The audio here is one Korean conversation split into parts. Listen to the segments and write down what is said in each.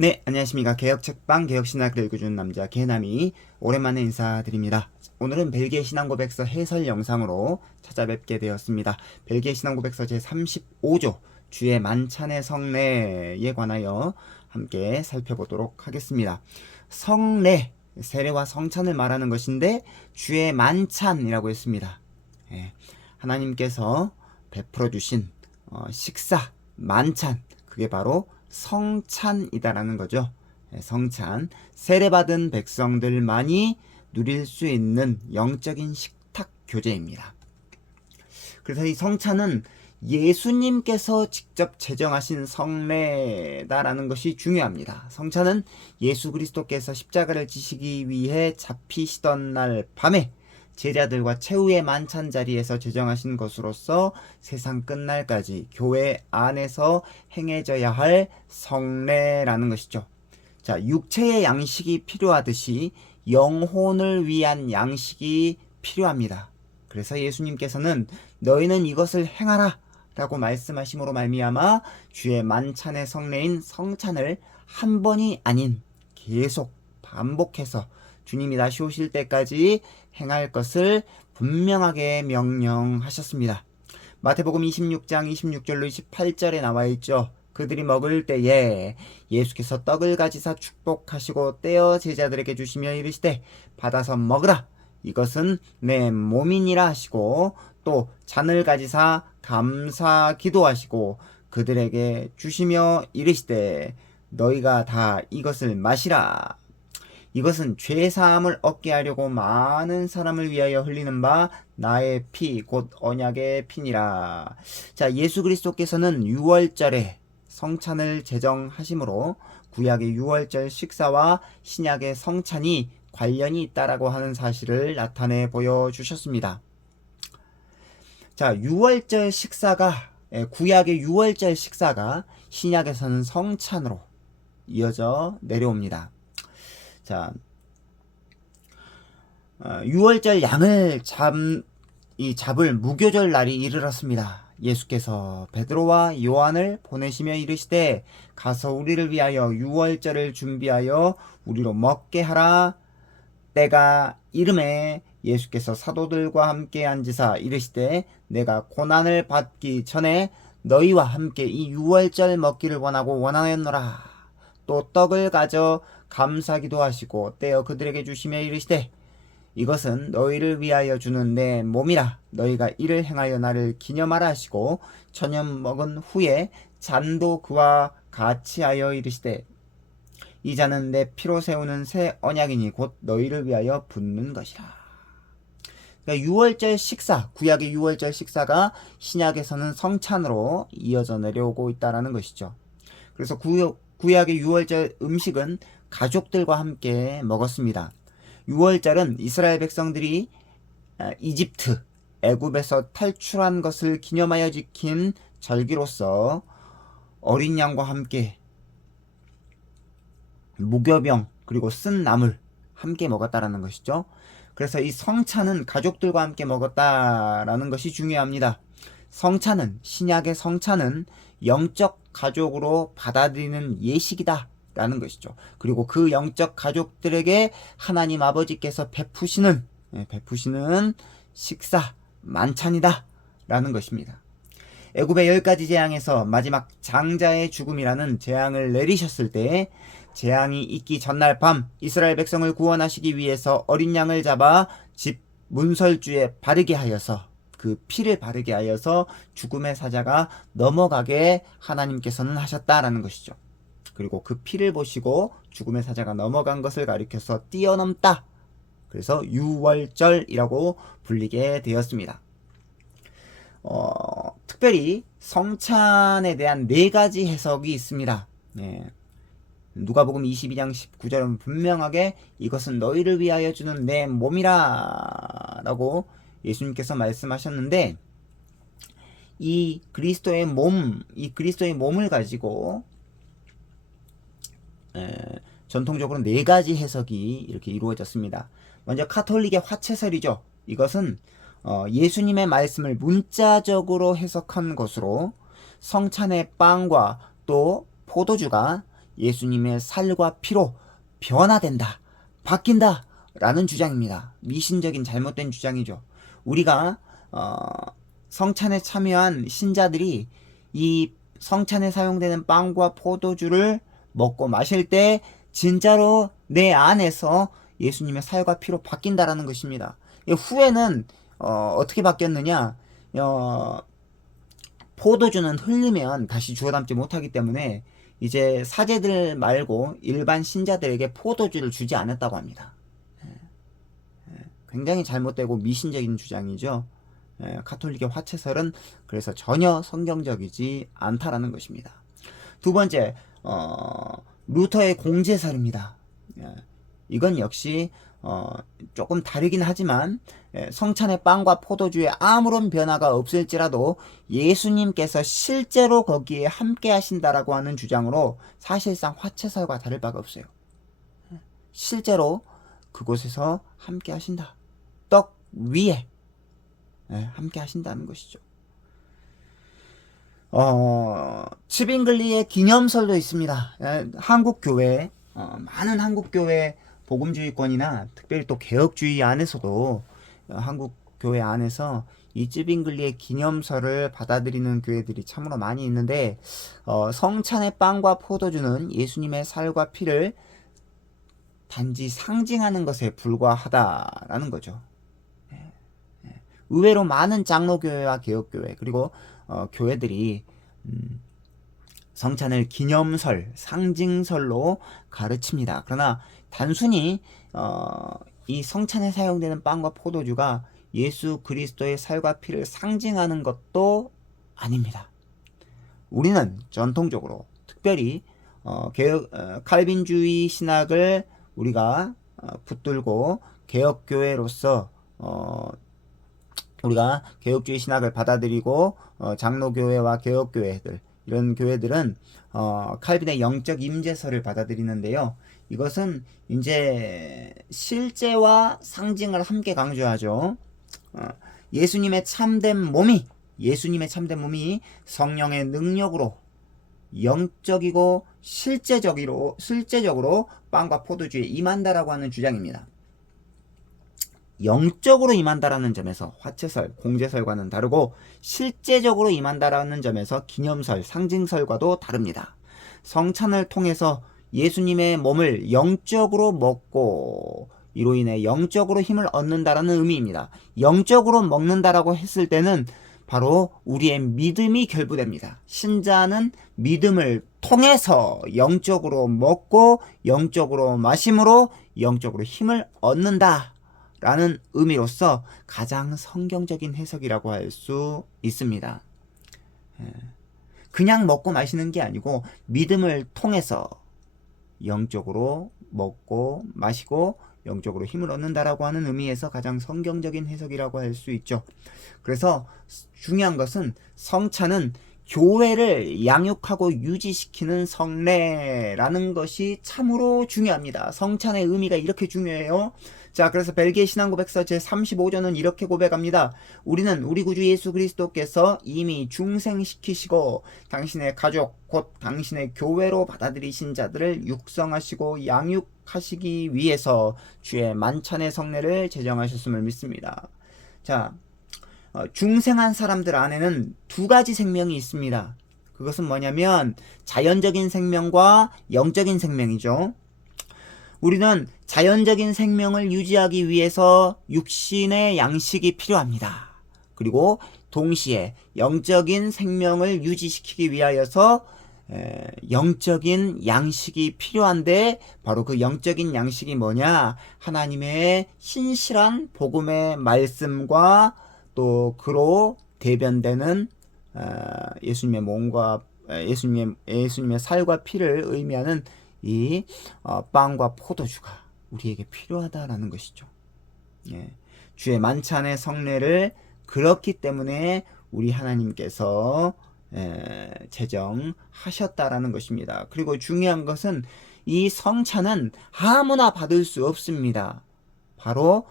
네, 안녕하십니까. 개혁책방 개혁신학을 읽어주는 남자 개남이 오랜만에 인사드립니다. 오늘은 벨기에 신앙고백서 해설 영상으로 찾아뵙게 되었습니다. 벨기에 신앙고백서 제35조 주의 만찬의 성례에 관하여 함께 살펴보도록 하겠습니다. 성례, 세례와 성찬을 말하는 것인데 주의 만찬이라고 했습니다. 하나님께서 베풀어 주신 식사, 만찬, 그게 바로 성찬이다라는 거죠. 성찬, 세례받은 백성들만이 누릴 수 있는 영적인 식탁 교제입니다. 그래서 이 성찬은 예수님께서 직접 제정하신 성례다라는 것이 중요합니다. 성찬은 예수 그리스도께서 십자가를 지시기 위해 잡히시던 날 밤에 제자들과 최후의 만찬 자리에서 제정하신 것으로서 세상 끝날까지 교회 안에서 행해져야 할 성례라는 것이죠. 자, 육체의 양식이 필요하듯이 영혼을 위한 양식이 필요합니다. 그래서 예수님께서는 너희는 이것을 행하라 라고 말씀하심으로 말미암아 주의 만찬의 성례인 성찬을 한 번이 아닌 계속 반복해서 주님이 다시 오실 때까지 행할 것을 분명하게 명령하셨습니다. 마태복음 26장 26절로 28절에 나와 있죠. 그들이 먹을 때에 예수께서 떡을 가지사 축복하시고 떼어 제자들에게 주시며 이르시되 받아서 먹으라. 이것은 내 몸이니라 하시고 또 잔을 가지사 감사 기도하시고 그들에게 주시며 이르시되 너희가 다 이것을 마시라. 이것은 죄사함을 얻게 하려고 많은 사람을 위하여 흘리는 바 나의 피 곧 언약의 피니라. 자, 예수 그리스도께서는 유월절에 성찬을 제정하심으로 구약의 유월절 식사와 신약의 성찬이 관련이 있다라고 하는 사실을 나타내 보여주셨습니다. 자, 유월절 식사가 구약의 유월절 식사가 신약에서는 성찬으로 이어져 내려옵니다. 자, 6월절 양을 잡을 무교절 날이 이르렀습니다. 예수께서 베드로와 요한을 보내시며 이르시되 가서 우리를 위하여 6월절을 준비하여 우리로 먹게 하라. 때가 이름에 예수께서 사도들과 함께 앉으사 이르시되 내가 고난을 받기 전에 너희와 함께 이 6월절 먹기를 원하였노라. 또 떡을 가져 감사기도 하시고 떼어 그들에게 주시며 이르시되 이것은 너희를 위하여 주는 내 몸이라. 너희가 이를 행하여 나를 기념하라 하시고 저녁 먹은 후에 잔도 그와 같이 하여 이르시되 이 잔은 내 피로 세우는 새 언약이니 곧 너희를 위하여 붓는 것이라. 그러니까 유월절 식사, 구약의 유월절 식사가 신약에서는 성찬으로 이어져 내려오고 있다는 것이죠. 그래서 구약의 유월절 음식은 가족들과 함께 먹었습니다. 유월절은 이스라엘 백성들이 이집트, 애굽에서 탈출한 것을 기념하여 지킨 절기로서 어린 양과 함께 무교병 그리고 쓴 나물 함께 먹었다라는 것이죠. 그래서 이 성찬은 가족들과 함께 먹었다라는 것이 중요합니다. 신약의 성찬은 영적 가족으로 받아들이는 예식이다 라는 것이죠. 그리고 그 영적 가족들에게 하나님 아버지께서 베푸시는 식사, 만찬이다 라는 것입니다. 애굽의 10가지 재앙에서 마지막 장자의 죽음이라는 재앙을 내리셨을 때 재앙이 있기 전날 밤 이스라엘 백성을 구원하시기 위해서 어린 양을 잡아 집 문설주에 바르게 하여서 그 피를 바르게 하여서 죽음의 사자가 넘어가게 하나님께서는 하셨다라는 것이죠. 그리고 그 피를 보시고 죽음의 사자가 넘어간 것을 가리켜서 뛰어넘다. 그래서 유월절이라고 불리게 되었습니다. 특별히 성찬에 대한 4가지 해석이 있습니다. 누가복음 22장 19절은 분명하게 이것은 너희를 위하여 주는 내 몸이라 라고 예수님께서 말씀하셨는데 이 그리스도의 몸을 가지고 전통적으로 4가지 해석이 이렇게 이루어졌습니다. 먼저 카톨릭의 화채설이죠. 이것은 예수님의 말씀을 문자적으로 해석한 것으로 성찬의 빵과 또 포도주가 예수님의 살과 피로 변화된다, 바뀐다 라는 주장입니다. 미신적인 잘못된 주장이죠. 우리가 성찬에 참여한 신자들이 이 성찬에 사용되는 빵과 포도주를 먹고 마실 때 진짜로 내 안에서 예수님의 살과 피로 바뀐다라는 것입니다. 후에는 어떻게 바뀌었느냐? 포도주는 흘리면 다시 주워 담지 못하기 때문에 이제 사제들 말고 일반 신자들에게 포도주를 주지 않았다고 합니다. 굉장히 잘못되고 미신적인 주장이죠. 가톨릭의 화채설은 그래서 전혀 성경적이지 않다라는 것입니다. 두 번째, 루터의 공제설입니다. 이건 역시 조금 다르긴 하지만 성찬의 빵과 포도주에 아무런 변화가 없을지라도 예수님께서 실제로 거기에 함께 하신다라고 하는 주장으로 사실상 화채설과 다를 바가 없어요. 실제로 그곳에서 함께 하신다. 떡 위에 함께 하신다는 것이죠. 츠빙글리의 기념설도 있습니다. 한국 교회, 많은 한국 교회 복음주의권이나 특별히 또 개혁주의 안에서도 한국 교회 안에서 이 츠빙글리의 기념설을 받아들이는 교회들이 참으로 많이 있는데, 성찬의 빵과 포도주는 예수님의 살과 피를 단지 상징하는 것에 불과하다라는 거죠. 의외로 많은 장로교회와 개혁교회 그리고 교회들이 성찬을 기념설, 상징설로 가르칩니다. 그러나 단순히 이 성찬에 사용되는 빵과 포도주가 예수 그리스도의 살과 피를 상징하는 것도 아닙니다. 우리는 전통적으로 특별히 칼빈주의 신학을 우리가 붙들고 개혁교회로서 우리가 개혁주의 신학을 받아들이고 장로교회와 개혁교회들 이런 교회들은 칼빈의 영적 임재설을 받아들이는데요. 이것은 이제 실제와 상징을 함께 강조하죠. 예수님의 참된 몸이 성령의 능력으로 영적이고 실제적으로 빵과 포도주에 임한다라고 하는 주장입니다. 영적으로 임한다라는 점에서 화채설, 공제설과는 다르고 실제적으로 임한다라는 점에서 기념설, 상징설과도 다릅니다. 성찬을 통해서 예수님의 몸을 영적으로 먹고 이로 인해 영적으로 힘을 얻는다라는 의미입니다. 영적으로 먹는다라고 했을 때는 바로 우리의 믿음이 결부됩니다. 신자는 믿음을 통해서 영적으로 먹고 영적으로 마심으로 영적으로 힘을 얻는다 라는 의미로서 가장 성경적인 해석이라고 할 수 있습니다. 그냥 먹고 마시는 게 아니고 믿음을 통해서 영적으로 먹고 마시고 영적으로 힘을 얻는다라고 하는 의미에서 가장 성경적인 해석이라고 할 수 있죠. 그래서 중요한 것은 성찬은 교회를 양육하고 유지시키는 성례라는 것이 참으로 중요합니다. 성찬의 의미가 이렇게 중요해요. 자, 그래서 벨기에 신앙고백서 제35조는 이렇게 고백합니다. 우리는 우리 구주 예수 그리스도께서 이미 중생시키시고 당신의 가족 곧 당신의 교회로 받아들이신 자들을 육성하시고 양육하시기 위해서 주의 만찬의 성례를 제정하셨음을 믿습니다. 자, 중생한 사람들 안에는 두 가지 생명이 있습니다. 그것은 뭐냐면 자연적인 생명과 영적인 생명이죠. 우리는 자연적인 생명을 유지하기 위해서 육신의 양식이 필요합니다. 그리고 동시에 영적인 생명을 유지시키기 위하여서 영적인 양식이 필요한데 바로 그 영적인 양식이 뭐냐? 하나님의 신실한 복음의 말씀과 또 그로 대변되는 예수님의 몸과 예수님의 살과 피를 의미하는 이 빵과 포도주가 우리에게 필요하다라는 것이죠. 예. 주의 만찬의 성례를 그렇기 때문에 우리 하나님께서 제정하셨다라는 것입니다. 그리고 중요한 것은 이 성찬은 아무나 받을 수 없습니다. 바로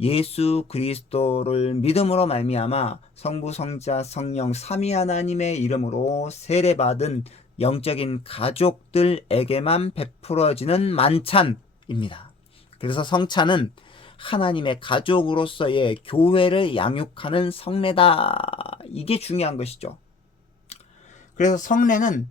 예수 그리스도를 믿음으로 말미암아 성부 성자 성령 삼위 하나님의 이름으로 세례받은 영적인 가족들에게만 베풀어지는 만찬입니다. 그래서 성찬은 하나님의 가족으로서의 교회를 양육하는 성례다. 이게 중요한 것이죠. 그래서 성례는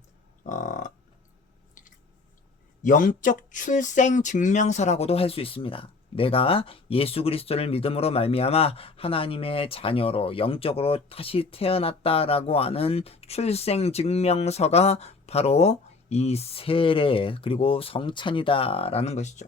영적 출생 증명서라고도 할 수 있습니다. 내가 예수 그리스도를 믿음으로 말미암아 하나님의 자녀로 영적으로 다시 태어났다라고 하는 출생 증명서가 바로 이 세례 그리고 성찬이다라는 것이죠.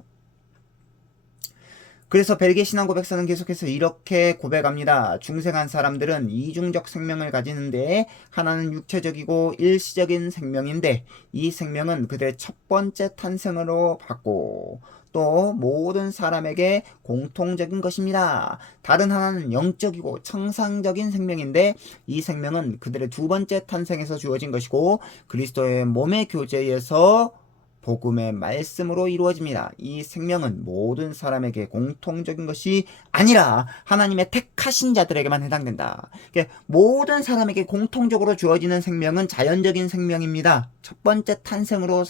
그래서 벨기에 신앙고백서는 계속해서 이렇게 고백합니다. 중생한 사람들은 이중적 생명을 가지는데 하나는 육체적이고 일시적인 생명인데 이 생명은 그들의 첫 번째 탄생으로 받고 또 모든 사람에게 공통적인 것입니다. 다른 하나는 영적이고 청상적인 생명인데 이 생명은 그들의 두 번째 탄생에서 주어진 것이고 그리스도의 몸의 교제에서 복음의 말씀으로 이루어집니다. 이 생명은 모든 사람에게 공통적인 것이 아니라 하나님의 택하신 자들에게만 해당된다. 그러니까 모든 사람에게 공통적으로 주어지는 생명은 자연적인 생명입니다. 첫 번째 탄생으로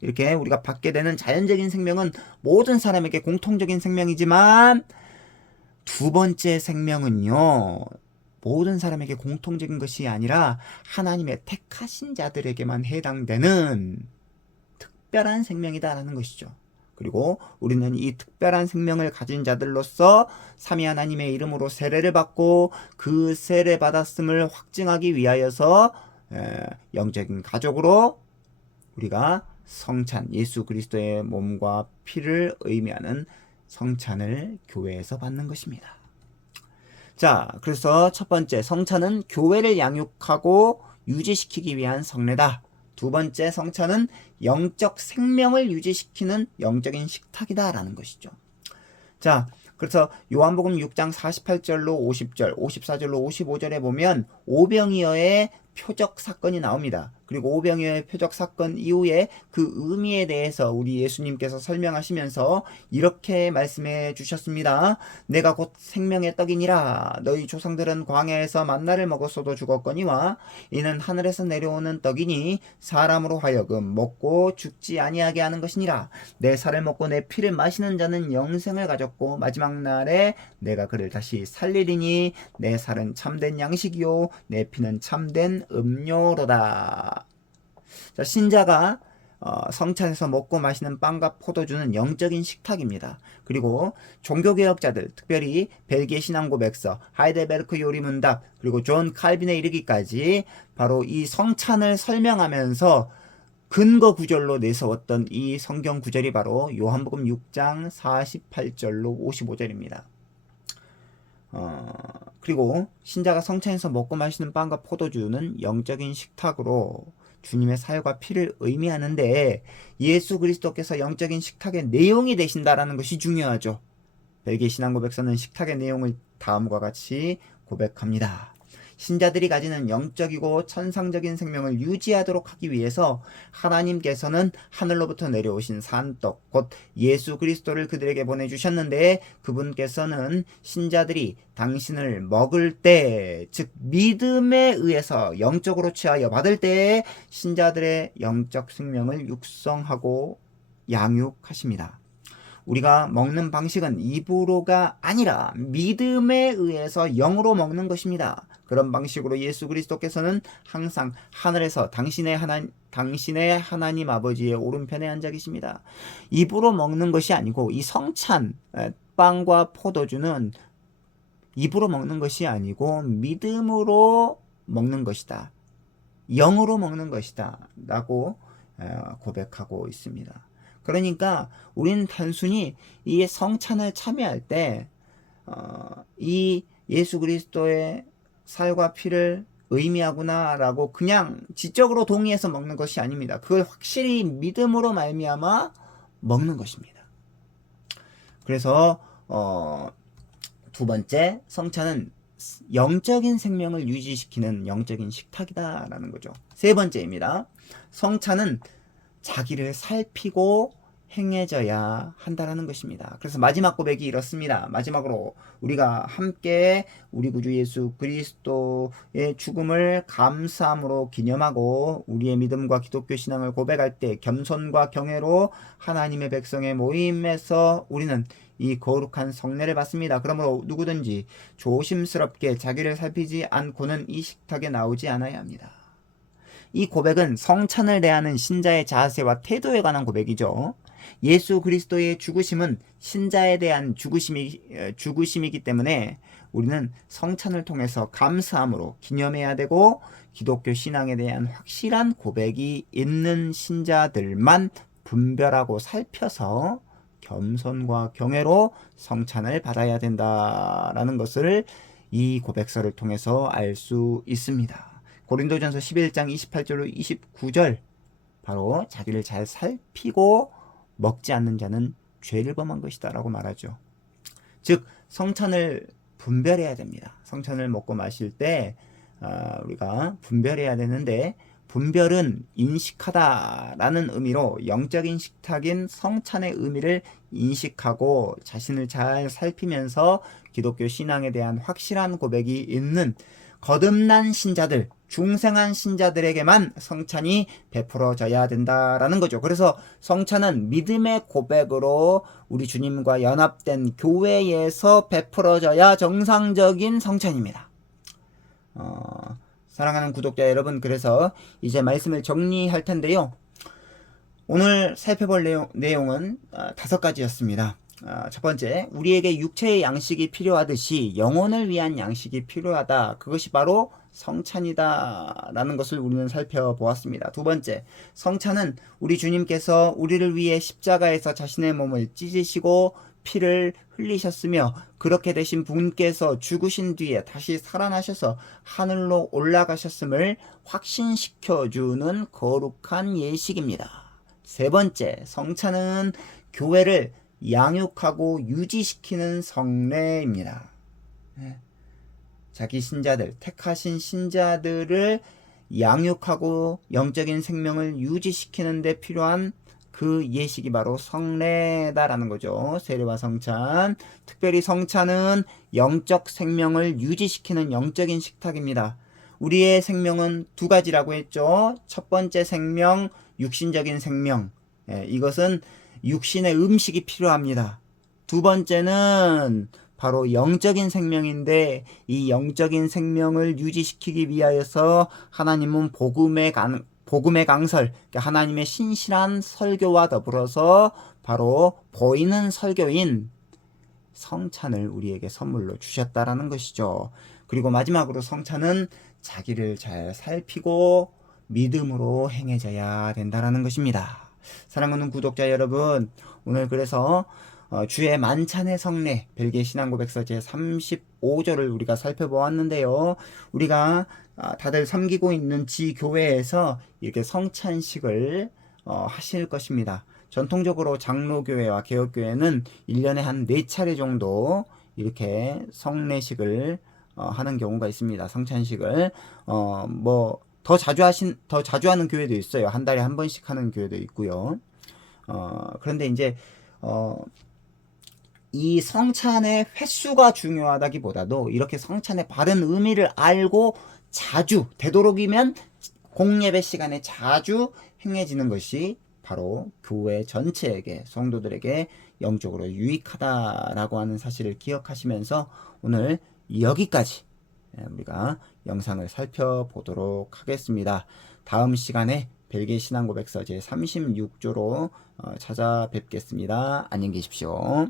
이렇게 우리가 받게 되는 자연적인 생명은 모든 사람에게 공통적인 생명이지만 두 번째 생명은요. 모든 사람에게 공통적인 것이 아니라 하나님의 택하신 자들에게만 해당되는 특별한 생명이다라는 것이죠. 그리고 우리는 이 특별한 생명을 가진 자들로서 삼위 하나님의 이름으로 세례를 받고 그 세례 받았음을 확증하기 위하여서 영적인 가족으로 우리가 성찬, 예수 그리스도의 몸과 피를 의미하는 성찬을 교회에서 받는 것입니다. 자, 그래서 첫 번째 성찬은 교회를 양육하고 유지시키기 위한 성례다. 두 번째 성찬은 영적 생명을 유지시키는 영적인 식탁이다라는 것이죠. 자, 그래서 요한복음 6장 48절로 50절, 54절로 55절에 보면 오병이어의 표적 사건이 나옵니다. 그리고 오병이어의 표적 사건 이후에 그 의미에 대해서 우리 예수님께서 설명하시면서 이렇게 말씀해 주셨습니다. 내가 곧 생명의 떡이니라. 너희 조상들은 광야에서 만나를 먹었어도 죽었거니와 이는 하늘에서 내려오는 떡이니 사람으로 하여금 먹고 죽지 아니하게 하는 것이니라. 내 살을 먹고 내 피를 마시는 자는 영생을 가졌고 마지막 날에 내가 그를 다시 살리리니 내 살은 참된 양식이요 내 피는 참된 음료로다. 자, 신자가 성찬에서 먹고 마시는 빵과 포도주는 영적인 식탁입니다. 그리고 종교개혁자들, 특별히 벨기에 신앙고백서, 하이델베르크 요리문답, 그리고 존 칼빈에 이르기까지 바로 이 성찬을 설명하면서 근거 구절로 내세웠던 이 성경 구절이 바로 요한복음 6장 48절로 55절입니다. 그리고 신자가 성찬에서 먹고 마시는 빵과 포도주는 영적인 식탁으로 주님의 살과 피를 의미하는데 예수 그리스도께서 영적인 식탁의 내용이 되신다라는 것이 중요하죠. 벨기에 신앙고백서는 식탁의 내용을 다음과 같이 고백합니다. 신자들이 가지는 영적이고 천상적인 생명을 유지하도록 하기 위해서 하나님께서는 하늘로부터 내려오신 산떡 곧 예수 그리스도를 그들에게 보내주셨는데 그분께서는 신자들이 당신을 먹을 때 즉 믿음에 의해서 영적으로 취하여 받을 때에 신자들의 영적 생명을 육성하고 양육하십니다. 우리가 먹는 방식은 입으로가 아니라 믿음에 의해서 영으로 먹는 것입니다. 그런 방식으로 예수 그리스도께서는 항상 하늘에서 당신의 하나님 아버지의 오른편에 앉아 계십니다. 입으로 먹는 것이 아니고 이 성찬 빵과 포도주는 입으로 먹는 것이 아니고 믿음으로 먹는 것이다. 영으로 먹는 것이다. 라고 고백하고 있습니다. 그러니까 우리는 단순히 이 성찬을 참여할 때 이 예수 그리스도의 살과 피를 의미하구나 라고 그냥 지적으로 동의해서 먹는 것이 아닙니다. 그걸 확실히 믿음으로 말미암아 먹는 것입니다. 그래서 두 번째 성찬은 영적인 생명을 유지시키는 영적인 식탁이다 라는 거죠. 세 번째입니다. 성찬은 자기를 살피고 행해져야 한다라는 것입니다. 그래서 마지막 고백이 이렇습니다. 마지막으로 우리가 함께 우리 구주 예수 그리스도의 죽음을 감사함으로 기념하고 우리의 믿음과 기독교 신앙을 고백할 때 겸손과 경외로 하나님의 백성의 모임에서 우리는 이 거룩한 성례를 받습니다. 그러므로 누구든지 조심스럽게 자기를 살피지 않고는 이 식탁에 나오지 않아야 합니다. 이 고백은 성찬을 대하는 신자의 자세와 태도에 관한 고백이죠. 예수 그리스도의 죽으심은 신자에 대한 죽으심이기 때문에 우리는 성찬을 통해서 감사함으로 기념해야 되고 기독교 신앙에 대한 확실한 고백이 있는 신자들만 분별하고 살펴서 겸손과 경외로 성찬을 받아야 된다라는 것을 이 고백서를 통해서 알 수 있습니다. 고린도전서 11장 28절로 29절 바로 자기를 잘 살피고 먹지 않는 자는 죄를 범한 것이다 라고 말하죠. 즉 성찬을 분별해야 됩니다. 성찬을 먹고 마실 때 우리가 분별해야 되는데 분별은 인식하다라는 의미로 영적인 식탁인 성찬의 의미를 인식하고 자신을 잘 살피면서 기독교 신앙에 대한 확실한 고백이 있는 거듭난 신자들, 중생한 신자들에게만 성찬이 베풀어져야 된다라는 거죠. 그래서 성찬은 믿음의 고백으로 우리 주님과 연합된 교회에서 베풀어져야 정상적인 성찬입니다. 사랑하는 구독자 여러분, 그래서 이제 말씀을 정리할 텐데요. 오늘 살펴볼 내용은 5가지였습니다. 첫 번째, 우리에게 육체의 양식이 필요하듯이 영혼을 위한 양식이 필요하다. 그것이 바로 성찬이다 라는 것을 우리는 살펴보았습니다. 두 번째, 성찬은 우리 주님께서 우리를 위해 십자가에서 자신의 몸을 찢으시고 피를 흘리셨으며 그렇게 되신 분께서 죽으신 뒤에 다시 살아나셔서 하늘로 올라가셨음을 확신시켜주는 거룩한 예식입니다. 세 번째, 성찬은 교회를 양육하고 유지시키는 성례입니다. 자기 신자들, 택하신 신자들을 양육하고 영적인 생명을 유지시키는 데 필요한 그 예식이 바로 성례다라는 거죠. 세례와 성찬. 특별히 성찬은 영적 생명을 유지시키는 영적인 식탁입니다. 우리의 생명은 2가지라고 했죠. 첫 번째 생명, 육신적인 생명. 이것은 육신의 음식이 필요합니다. 두 번째는 바로 영적인 생명인데 이 영적인 생명을 유지시키기 위하여서 하나님은 복음의 강설, 하나님의 신실한 설교와 더불어서 바로 보이는 설교인 성찬을 우리에게 선물로 주셨다라는 것이죠. 그리고 마지막으로 성찬은 자기를 잘 살피고 믿음으로 행해져야 된다라는 것입니다. 사랑하는 구독자 여러분, 오늘 그래서 주의 만찬의 성례 벨기에 신앙고백서 제35조를 우리가 살펴보았는데요. 우리가 다들 섬기고 있는 지교회에서 이렇게 성찬식을 하실 것입니다. 전통적으로 장로교회와 개혁교회는 1년에 한 4차례 정도 이렇게 성례식을 하는 경우가 있습니다. 성찬식을 더 자주 하는 교회도 있어요. 한 달에 한 번씩 하는 교회도 있고요. 그런데 이제 이 성찬의 횟수가 중요하다기보다도 이렇게 성찬의 바른 의미를 알고 자주, 되도록이면 공예배 시간에 자주 행해지는 것이 바로 교회 전체에게, 성도들에게 영적으로 유익하다라고 하는 사실을 기억하시면서 오늘 여기까지 우리가 영상을 살펴보도록 하겠습니다. 다음 시간에 벨기에 신앙고백서 제36조로 찾아뵙겠습니다. 안녕히 계십시오.